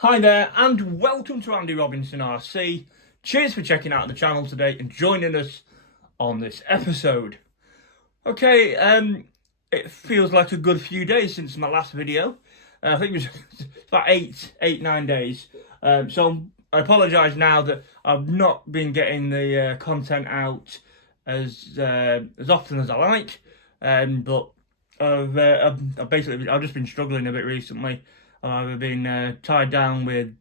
Hi there and welcome to Andy Robinson RC. Cheers for checking out the channel today and joining us on this episode. Okay, it feels like a good few days since my last video. I think it was about 9 days. So I apologise now that I've not been getting the content out as often as I like. But I've just been struggling a bit recently. I've been tied down with,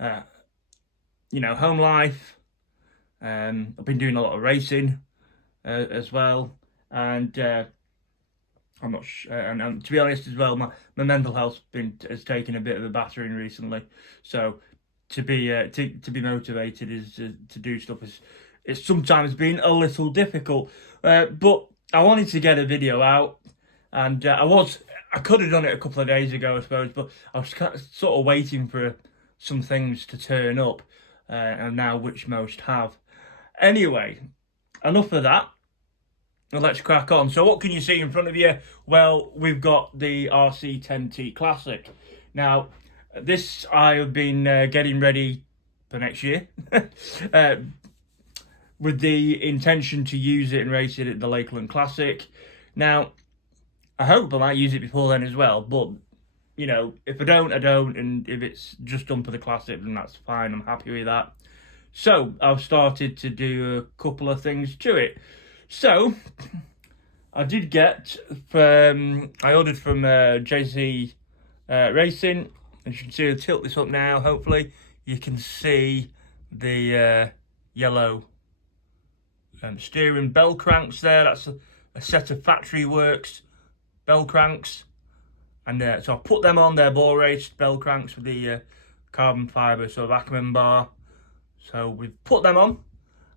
home life. I've been doing a lot of racing as well, and I'm not. And to be honest, as well, my mental health has taken a bit of a battering recently. So to be motivated is to do stuff is it's sometimes been a little difficult. But I wanted to get a video out, and I could have done it a couple of days ago, I suppose, but I was sort of waiting for some things to turn up, and now which most have. Anyway, enough of that. Let's crack on. So what can you see in front of you? Well, we've got the RC10T Classic. Now, this I have been getting ready for next year, with the intention to use it and race it at the Lakeland Classic. Now, I hope I might use it before then as well, but, you know, if I don't, I don't, and if it's just done for the Classic, then that's fine, I'm happy with that. So, I've started to do a couple of things to it. So, I did get, I ordered from JC Racing, and you can see, I'll tilt this up now, hopefully, you can see the yellow steering bell cranks there. That's a set of factory works bell cranks, and so I put them on. They're ball raced bell cranks with the carbon fibre sort of Ackerman bar. So we've put them on,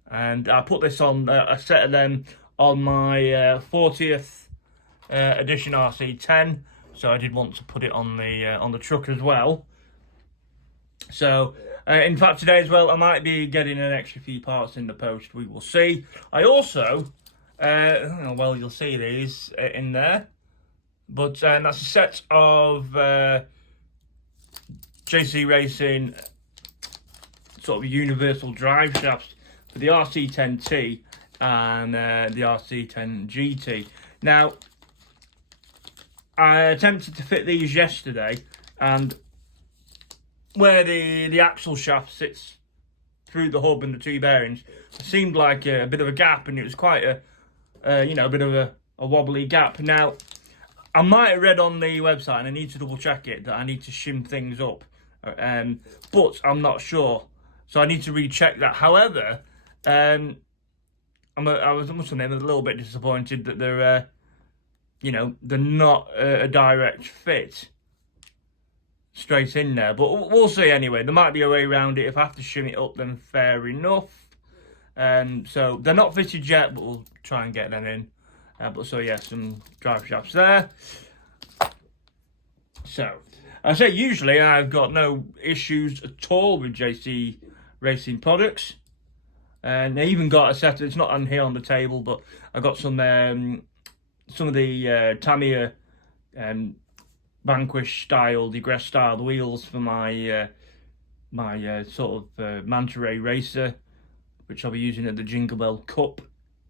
and I put this on a set of them on my 40th edition RC10. So I did want to put it on the truck as well. So in fact today as well, I might be getting an extra few parts in the post. We will see. I also, well, you'll see these in there. But that's a set of JC Racing sort of universal drive shafts for the RC10T and the RC10 GT. Now, I attempted to fit these yesterday, and where the axle shaft sits through the hub and the two bearings, it seemed like a bit of a gap, and it was quite a bit of a wobbly gap. Now, I might have read on the website, and I need to double check it, that I need to shim things up, but I'm not sure, so I need to recheck that. However, I must admit, I'm a little bit disappointed that they're not a direct fit straight in there, but we'll see anyway. There might be a way around it. If I have to shim it up, then fair enough. So they're not fitted yet, but we'll try and get them in. Some drive shafts there. So, I say usually I've got no issues at all with JC Racing products. And I even got a set, it's not on here on the table, but I got some of the Tamiya Vanquish style, Digress style wheels for my sort of Manta Ray Racer, which I'll be using at the Jingle Bell Cup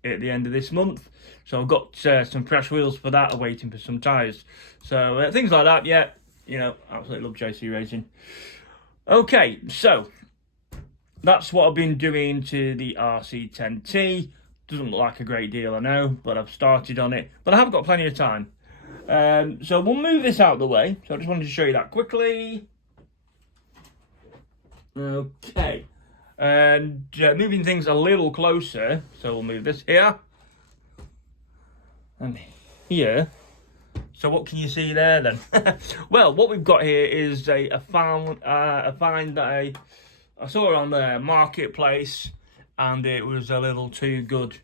at the end of this month. So I've got some fresh wheels for that, waiting for some tyres. So things like that, yeah, absolutely love JC Racing. Okay, so that's what I've been doing to the RC10T. Doesn't look like a great deal, I know, but I've started on it. But I have got plenty of time. So we'll move this out of the way. So I just wanted to show you that quickly. Okay. And moving things a little closer, so we'll move this here and here. So what can you see there then? Well, what we've got here is a find that I saw on the marketplace, and it was a little too good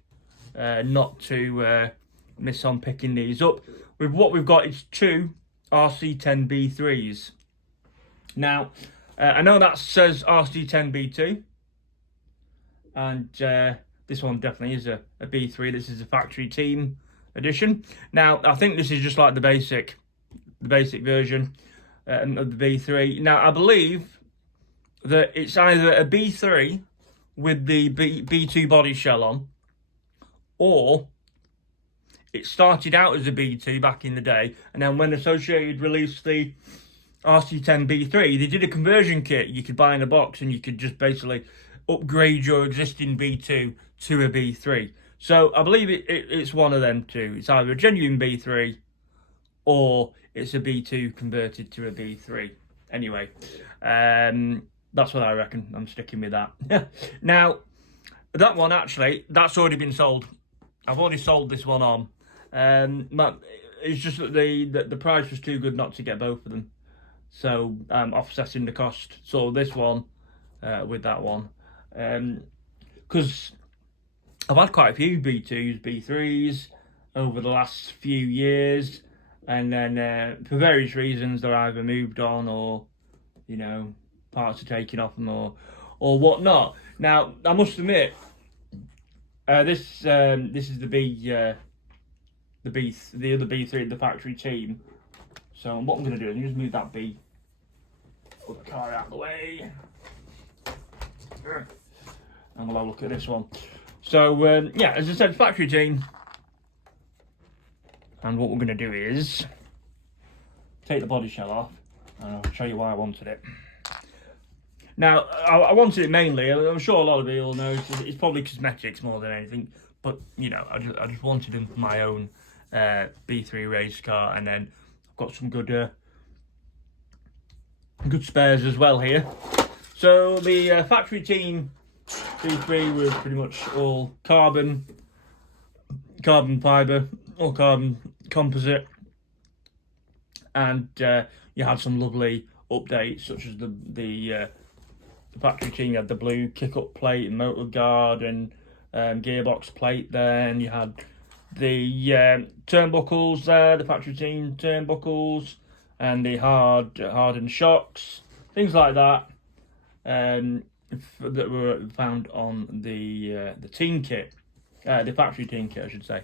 not to miss on picking these up. What we've got is two RC10B3s. Now, I know that says RC10B2. And this one definitely is a B3. This is a factory team edition. Now, I think this is just like the basic version. of the B3. Now, I believe that it's either a B3 with the B2 body shell on, or it started out as a B2 back in the day, and then when Associated released the RC10 B3, they did a conversion kit you could buy in a box, and you could just basically upgrade your existing B2 to a B3. So I believe it's one of them two. It's either a genuine B3 or it's a B2 converted to a B3. Anyway, that's what I reckon. I'm sticking with that. Now, that one actually, that's already been sold. I've already sold this one on. It's just that the price was too good not to get both of them. So I'm offsetting the cost. So this one with that one. Because I've had quite a few B2s, B3s over the last few years. And then for various reasons, they're either moved on or, you know, parts are taken off them or whatnot. Now, I must admit, this is the other B3 of the factory team. So what I'm going to do is just move that other car out of the way, and we'll have a look at this one. So yeah, as I said, factory team. And what we're going to do is take the body shell off, and I'll show you why I wanted it. Now, I wanted it mainly, I'm sure a lot of you will know, it's probably cosmetics more than anything, but, you know, I just wanted them for my own B3 race car, and then I've got some good spares as well here. So the factory team B3 was pretty much all carbon fibre, all carbon composite, and you had some lovely updates such as the factory team. You had the blue kick-up plate and motor guard and gearbox plate there, and you had the turnbuckles there, the factory team turnbuckles, and the hardened shocks, things like that, that were found on the team kit, the factory team kit, I should say.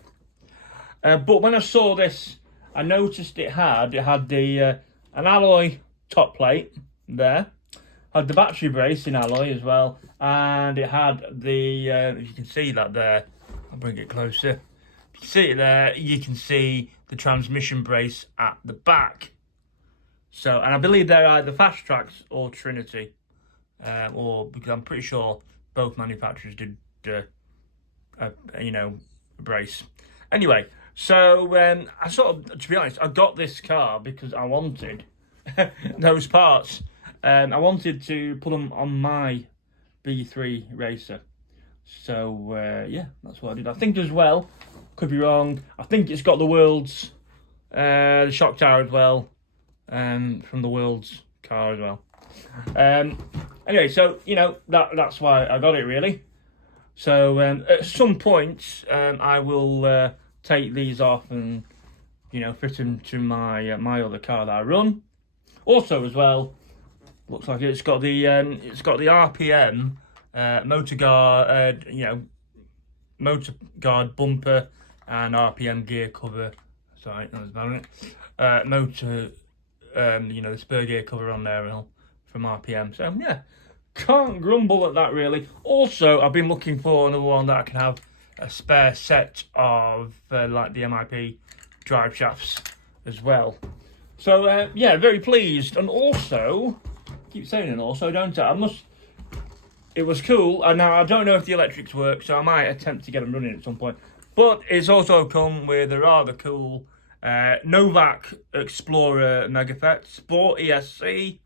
But when I saw this, I noticed it had the an alloy top plate there, had the battery brace in alloy as well, and it had the if you can see that there, I'll bring it closer. If you see it there, you can see the transmission brace at the back. So, and I believe they're either Fast Tracks or Trinity, or because I'm pretty sure both manufacturers did you know, a brace. Anyway, so I sort of, to be honest, I got this car because I wanted those parts. I wanted to put them on my B3 racer. So yeah, that's what I did. I think as well, could be wrong, I think it's got the world's the shock tower as well, from the world's car as well. Anyway, so you know, that's why I got it really. So at some point I will take these off and, you know, fit them to my other car that I run. Also as well, looks like it's got the RPM motor guard, you know, motor guard bumper and RPM gear cover. Sorry, that was about it. Motor, you know, the spur gear cover on there from RPM. So yeah, can't grumble at that really. Also, I've been looking for another one that I can have a spare set of like the MIP drive shafts as well. So yeah, very pleased. And also, I keep saying it also, don't I? It was cool, and now I don't know if the electrics work, so I might attempt to get them running at some point. But it's also come with a rather cool Novak Explorer Megafett Sport ESC,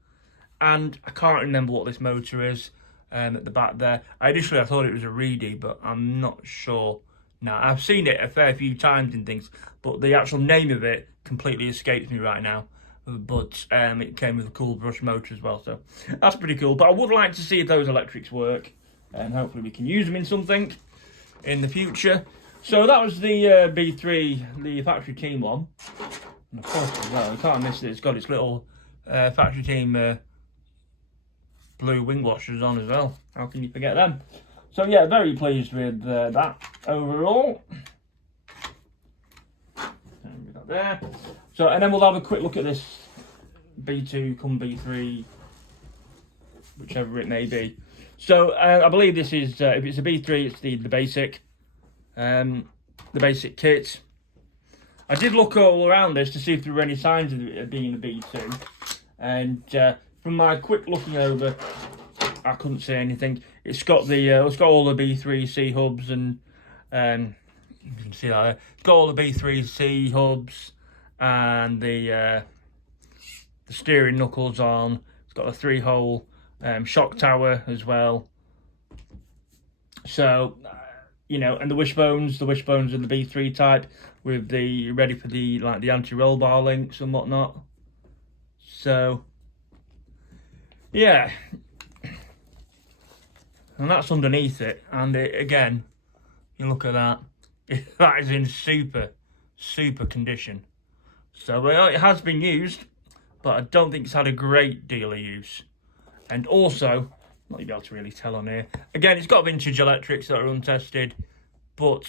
and I can't remember what this motor is at the back there. Initially I thought it was a Reedy, but I'm not sure now. I've seen it a fair few times in things, but the actual name of it completely escapes me right now. But it came with a cool brush motor as well, so that's pretty cool. But I would like to see if those electrics work, and hopefully we can use them in something in the future. So that was the B3, the factory team one. And of course as well, you can't miss it, it's got its little factory team blue wing washers on as well. How can you forget them? So yeah, very pleased with that overall. And we got there. So, and then we'll have a quick look at this B2, come B3, whichever it may be. So I believe this is, if it's a B3, it's the basic kit. I did look all around this to see if there were any signs of it being a B2, and from my quick looking over, I couldn't see anything. It's got all the B3C hubs, and you can see that there. It's got all the B3C hubs and the steering knuckles on. It's got a 3-hole shock tower as well. So, and the wishbones are the B3 type with the ready for the anti-roll bar links and whatnot. So, yeah, and that's underneath it. And again, you look at that, that is in super condition. So it has been used, but I don't think it's had a great deal of use. And also, not you'll be able to really tell on here. Again, it's got vintage electrics that are untested, but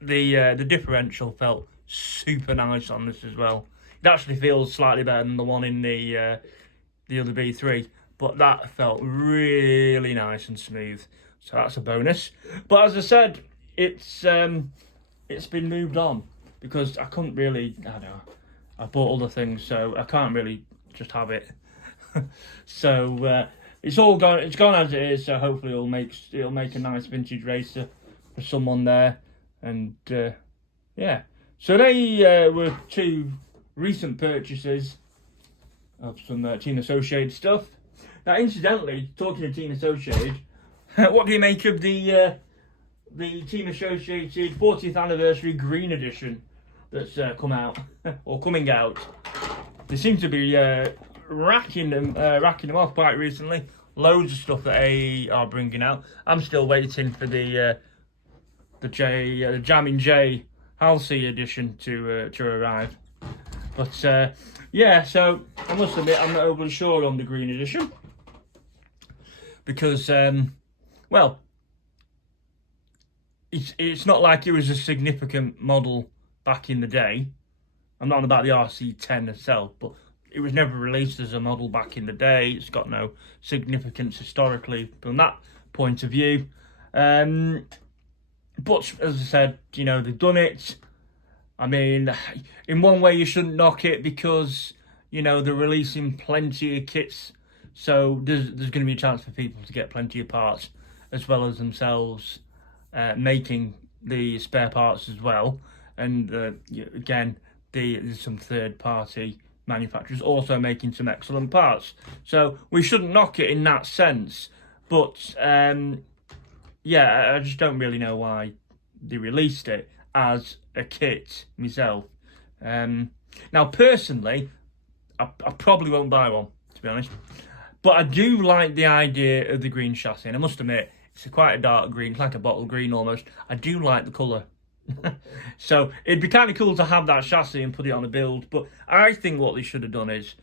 the differential felt super nice on this as well. It actually feels slightly better than the one in the other B3, but that felt really nice and smooth. So that's a bonus. But as I said, it's been moved on because I couldn't really. I don't know. I bought other things, so I can't really just have it. So it's all gone. It's gone as it is. So hopefully it'll make a nice vintage racer for someone there. And yeah. So they were 2 recent purchases of some Team Associated stuff. Now, incidentally, talking of Team Associated, what do you make of the Team Associated 40th anniversary green edition that's coming out? They seem to be racking them off quite recently. Loads of stuff that they are bringing out. I'm still waiting for the Jammin' J Halsey edition to arrive. But yeah, so I must admit I'm not overly sure on the green edition because well, it's not like it was a significant model back in the day. I'm not on about the RC10 itself, but it was never released as a model back in the day. It's got no significance historically from that point of view. But as I said, they've done it. I mean, in one way you shouldn't knock it because, they're releasing plenty of kits. So there's going to be a chance for people to get plenty of parts as well as themselves making the spare parts as well. And again, there's some third-party manufacturers also making some excellent parts. So we shouldn't knock it in that sense. But yeah, I just don't really know why they released it as a kit myself. Now, personally, I probably won't buy one, to be honest. But I do like the idea of the green chassis. And I must admit, it's quite a dark green. It's like a bottle green almost. I do like the colour. So it'd be kind of cool to have that chassis and put it on a build. But I think what they should have done is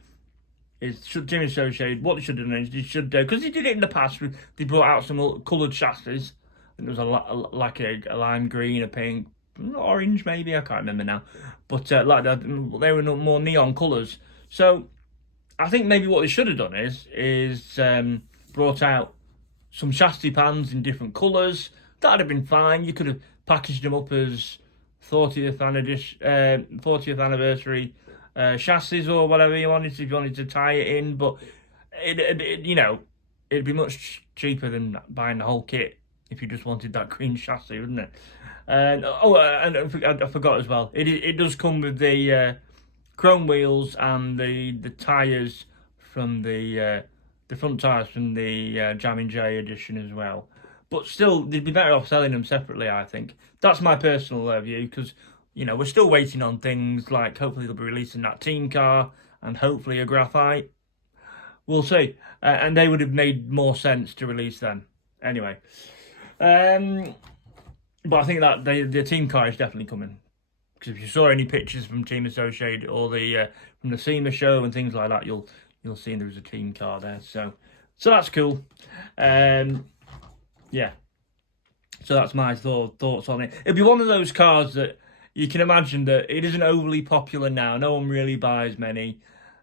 Team Associated, what they should have done is they should, because they did it in the past, they brought out some coloured chassis. And there was a lime green, a pink, orange maybe, I can't remember now. But like that, they were more neon colours. So I think maybe what they should have done is brought out some chassis pans in different colours. That'd have been fine. You could have packaged them up as 40th anniversary chassis or whatever you wanted to, if you wanted to tie it in. But it'd be much cheaper than buying the whole kit if you just wanted that green chassis, wouldn't it? And I forgot as well. It does come with the chrome wheels and the tyres from the front tyres from the Jammin' J edition as well. But still, they'd be better off selling them separately, I think. That's my personal view, because, we're still waiting on things like, hopefully they'll be releasing that team car and hopefully a graphite. We'll see. And they would have made more sense to release them. Anyway. But I think that the team car is definitely coming. Because if you saw any pictures from Team Associated or from the SEMA show and things like that, you'll see there was a team car there. So that's cool. Yeah. So that's my thoughts on it. It'd be one of those cars that you can imagine that it isn't overly popular now. No one really buys many.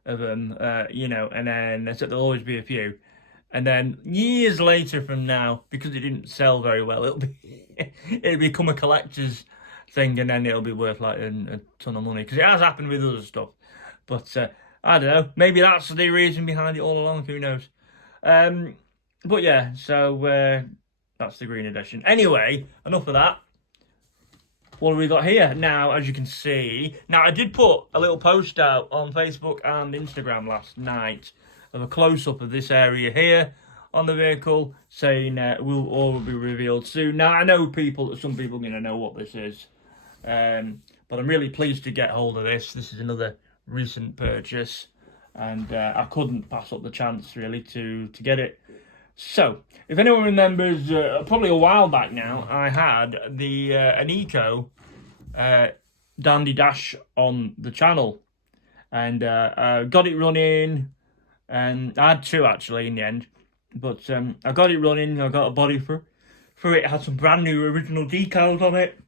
of them, you know, and then there'll always be a few. And then years later from now, because it didn't sell very well, it'll become a collector's thing, and then it'll be worth like a ton of money, because it has happened with other stuff. But I don't know, maybe that's the reason behind it all along, who knows. But yeah, so that's the green edition. Anyway, enough of that. What have we got here? Now, as you can see, now I did put a little post out on Facebook and Instagram last night of a close-up of this area here on the vehicle, saying all will be revealed soon. Now, I know some people are going to know what this is, but I'm really pleased to get hold of this. This is another recent purchase, and I couldn't pass up the chance, really, to get it. So, if anyone remembers, probably a while back now, I had the Nico Dandy Dash on the channel, and I got it running, and I had two actually in the end, but I got it running. I got a body for it. It had some brand new original decals on it,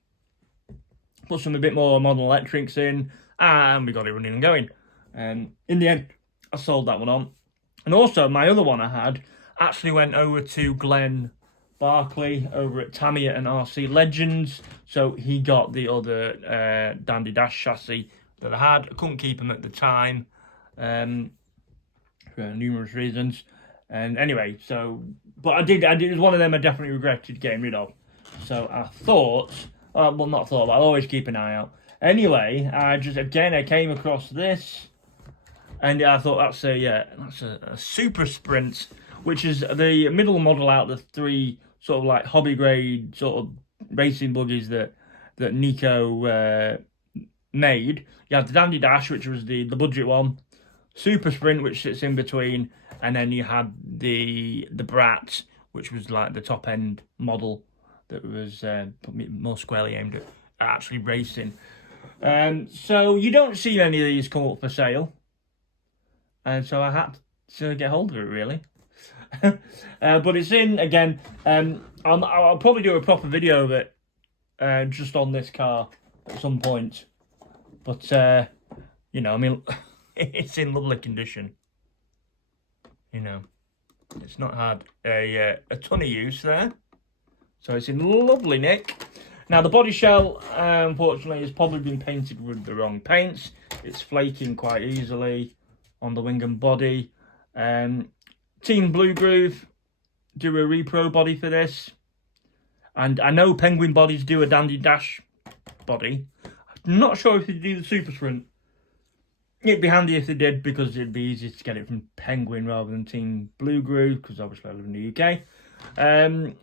put some a bit more modern electrics in, and we got it running and going. And in the end, I sold that one on. And also, my other one I had actually went over to Glenn Barkley over at Tamiya and RC Legends, so he got the other Dandy Dash chassis that I had. I couldn't keep him at the time for numerous reasons, and anyway, so but I did. It was one of them I definitely regretted getting rid of. So I thought, well, not thought, but I'll always keep an eye out. Anyway, I came across this, and I thought that's a Super Sprint, which is the middle model out of the three sort of like hobby grade sort of racing buggies that Nikko made. You had the Dandy Dash, which was the budget one, Super Sprint, which sits in between, and then you had the Brat, which was like the top end model that was more squarely aimed at actually racing. So you don't see any of these come up for sale, and so I had to get hold of it, really. But it's in again. I'll probably do a proper video of it just on this car at some point. But you know, I mean, it's in lovely condition. You know, it's not had a ton of use there, so it's in lovely nick. Now the body shell, unfortunately, has probably been painted with the wrong paints. It's flaking quite easily on the wing and body. Team Blue Groove do a repro body for this, and I know Penguin Bodies do a Dandy Dash body. I'm not sure if they do the Super Sprint. It'd be handy if they did, because it'd be easier to get it from Penguin rather than Team Blue Groove, because obviously I live in the UK.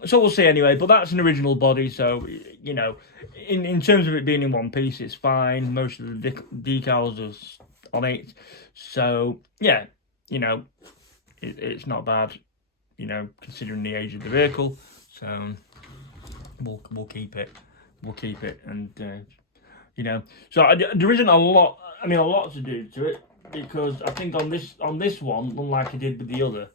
So we'll see anyway, but that's an original body, so, you know, in terms of it being in one piece, it's fine. Most of the decals are on it, so yeah, you know, it's not bad, you know, considering the age of the vehicle. So we'll keep it, and you know, so there isn't a lot to do to it, because I think on this one, unlike I did with the other,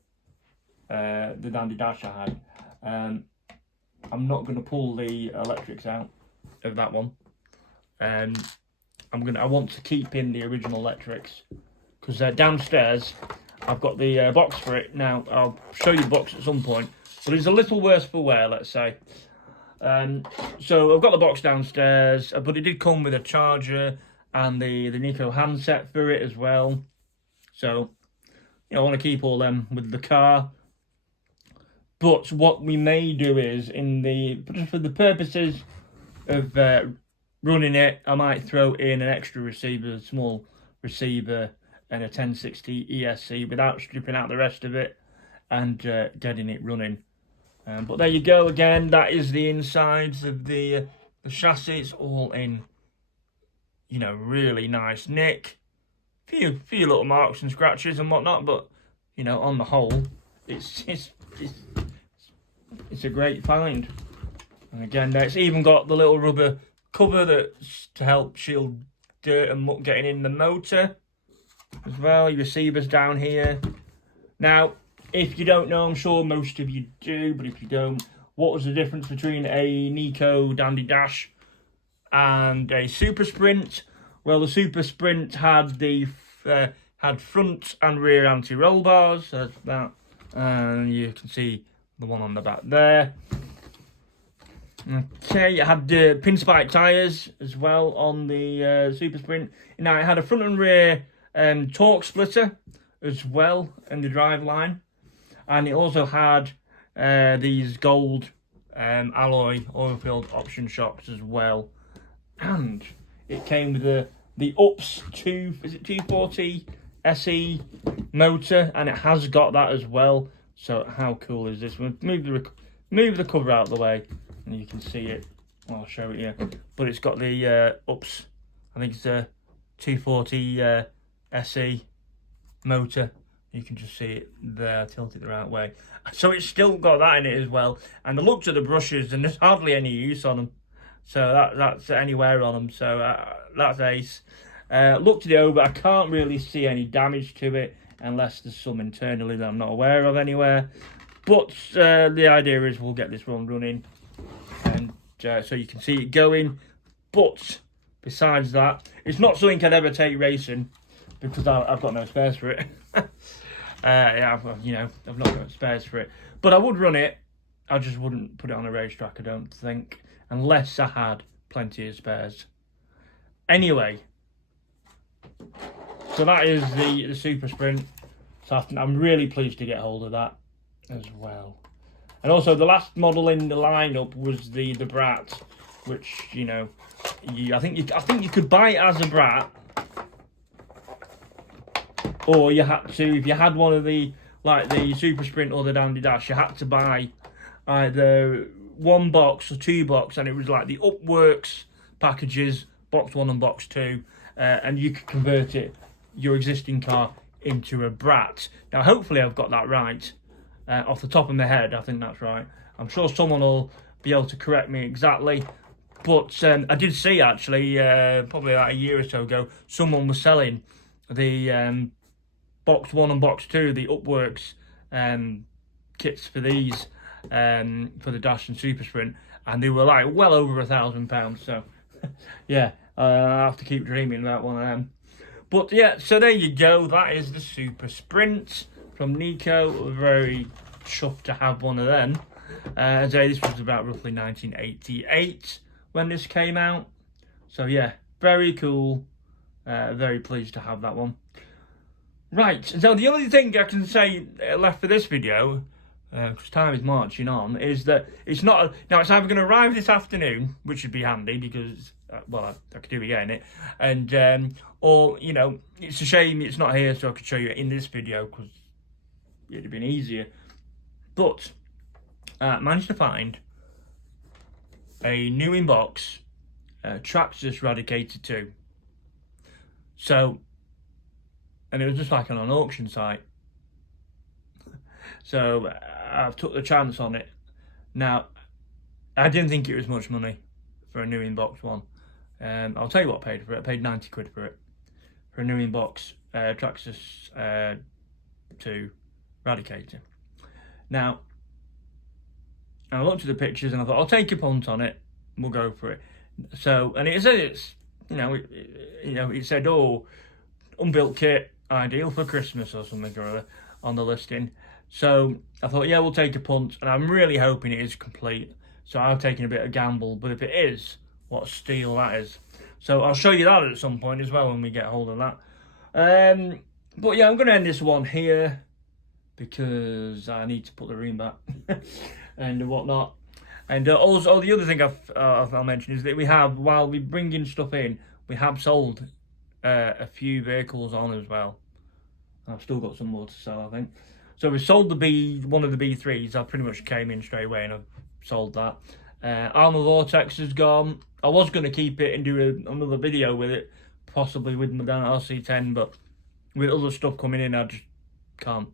the Dandy Dash I had, I'm not going to pull the electrics out of that one. I want to keep in the original electrics, because downstairs I've got the box for it. Now I'll show you the box at some point, but it's a little worse for wear, let's say. So I've got the box downstairs, but it did come with a charger and the Nikko handset for it as well. So, you know, I want to keep all them with the car. But what we may do is, just for the purposes of running it, I might throw in an extra receiver, a small receiver, and a 1060 ESC without stripping out the rest of it, and getting it running. But there you go. Again, that is the insides of the chassis. It's all in, you know, really nice nick. Few little marks and scratches and whatnot, but you know, on the whole, it's a great find. And again, it's even got the little rubber cover that's to help shield dirt and muck getting in the motor as well. Your receivers down here. Now, if you don't know, I'm sure most of you do, but if you don't, what was the difference between a Nikko Dandy Dash and a Super Sprint? Well, the Super Sprint had the had front and rear anti-roll bars, as that, and you can see the one on the back there. Okay, it had pin spike tyres as well on the Super Sprint. Now it had a front and rear torque splitter as well in the drive line, and it also had these gold alloy oil-filled option shocks as well, and it came with the UPS 240 SE motor, and it has got that as well. So how cool is this? We'll move the cover out of the way, and you can see it. I'll show it you. But it's got the UPS, I think it's a 240 SE motor. You can just see it there, tilt it the right way. So it's still got that in it as well. And the looks of the brushes, and there's hardly any use on them. So that's anywhere on them. So that's ace. Looked it over. I can't really see any damage to it unless there's some internally that I'm not aware of anywhere. But the idea is we'll get this one running, and so you can see it going. But besides that, it's not something I'd ever take racing because I've got no spares for it. Yeah, I've not got spares for it. But I would run it. I just wouldn't put it on a racetrack, I don't think, unless I had plenty of spares. Anyway, so that is the Super Sprint. So I'm really pleased to get hold of that as well. And also the last model in the lineup was the Brat, which I think you could buy it as a Brat, or you had to, if you had one of the Super Sprint or the Dandy Dash, you had to buy either one box or two box, and it was like the Upworks packages, box 1 and box 2, and you could convert your existing car into a Brat. Now hopefully I've got that right. Off the top of my head, I think that's right. I'm sure someone will be able to correct me exactly. But I did see, actually, probably like a year or so ago, someone was selling the box 1 and box 2, the Upworks kits for these, for the Dash and Super Sprint, and they were like well over £1,000. So, yeah, I have to keep dreaming about one of them. But yeah, so there you go. That is the Super Sprint from Nikko. We're very chuffed to have one of them. This was about roughly 1988 when this came out. So yeah, very cool. Very pleased to have that one. Right, so the only thing I can say left for this video, because time is marching on, is that it's not... Now, it's either going to arrive this afternoon, which would be handy because, well, I could do it getting it, and, or, it's a shame it's not here so I could show you it in this video because it'd have been easier. But managed to find a new in-box Traxxas Radicator 2. So, and it was just like on an auction site. So I've took the chance on it. Now, I didn't think it was much money for a new in-box one. I'll tell you what I paid for it. I paid 90 quid for it. For a new in-box Traxxas 2 Radicator. Now, I looked at the pictures and I thought, I'll take a punt on it. We'll go for it. So, and it said it's, it said, oh, unbuilt kit, ideal for Christmas or something or other on the listing. So I thought, yeah, we'll take a punt, and I'm really hoping it is complete. So I've taken a bit of gamble, but if it is, what steel that is. So I'll show you that at some point as well when we get hold of that. But yeah, I'm going to end this one here because I need to put the room back and whatnot. And also, the other thing I'll mention is that we have, while we bring in stuff in, we have sold a few vehicles on as well. I've still got some more to sell, I think. So we sold one of the B3s. I pretty much came in straight away and I've sold that. Armour Vortex has gone. I was going to keep it and do another video with it, possibly with my RC10, but with other stuff coming in, I just can't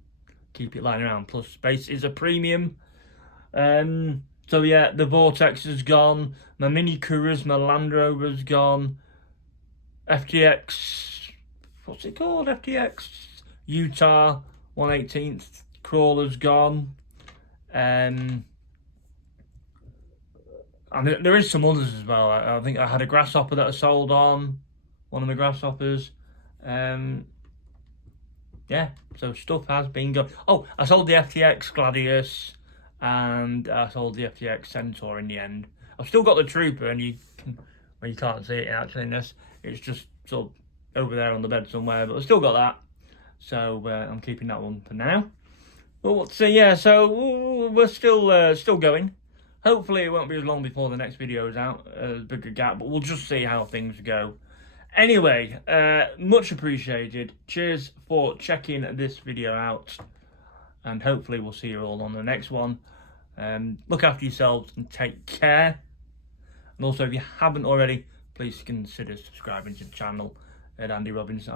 keep it lying around. Plus, space is a premium. So yeah, the Vortex has gone. My Mini Courage, my Land Rover's gone. FTX, what's it called? FTX Utah 1/18th crawler's gone. And there is some others as well. I think I had a Grasshopper that I sold on, one of the Grasshoppers. yeah, so stuff has been going. Oh, I sold the FTX Gladius and I sold the FTX Centaur in the end. I've still got the Trooper, and you can't see it actually in this. It's just sort of over there on the bed somewhere, but I've still got that. So I'm keeping that one for now. But so yeah, so we're still going. Hopefully it won't be as long before the next video is out, a bigger gap, but we'll just see how things go. Anyway, much appreciated. Cheers for checking this video out, and hopefully we'll see you all on the next one. Look after yourselves and take care. And also, if you haven't already, please consider subscribing to the channel at Andy Robinson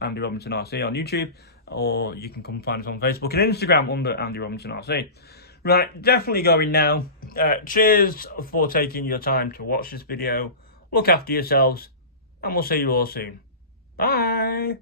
RC on YouTube, or you can come find us on Facebook and Instagram under Andy Robinson RC. Right, definitely going now. Cheers for taking your time to watch this video. Look after yourselves, and we'll see you all soon. Bye.